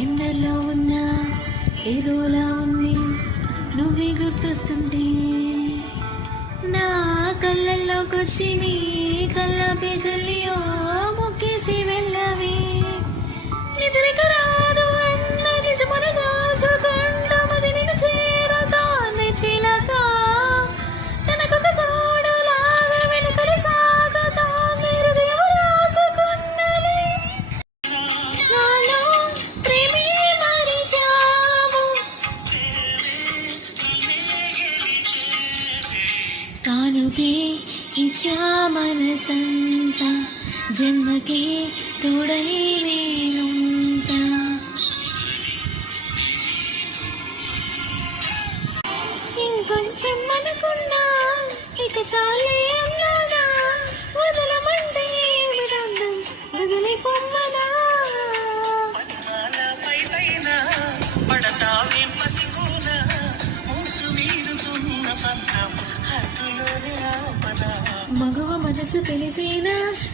ఎండలో ఉన్నా ఏదోలా ఉంది నువ్వే గుర్తొస్తుంటే నా కళ్ళల్లోకొచ్చి నీ కళ్ళపే చల్లియో మొక్కేసి వెళ్ళవి నిద్రకు రాదు అన్న నిజమున దాచుకుంట మది నిన్ను చేరతాన్ని చిలక తనకొక తోడులాగా వెనుకలు సాగుతాంది హృదయం రాసుకున్నది నాలో ప్రేమే మరిచావు కానుకే ఇచ్చా మనసంతా జన్మకే తోడై నేనుంటా ఇంకొంచెం అనుకున్నా ఇక చాలే అన్నానా వదలమంటే విడందం వదిలి పొమ్మనా మగవ మనసు తెలిసిన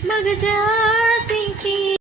మగజాతికి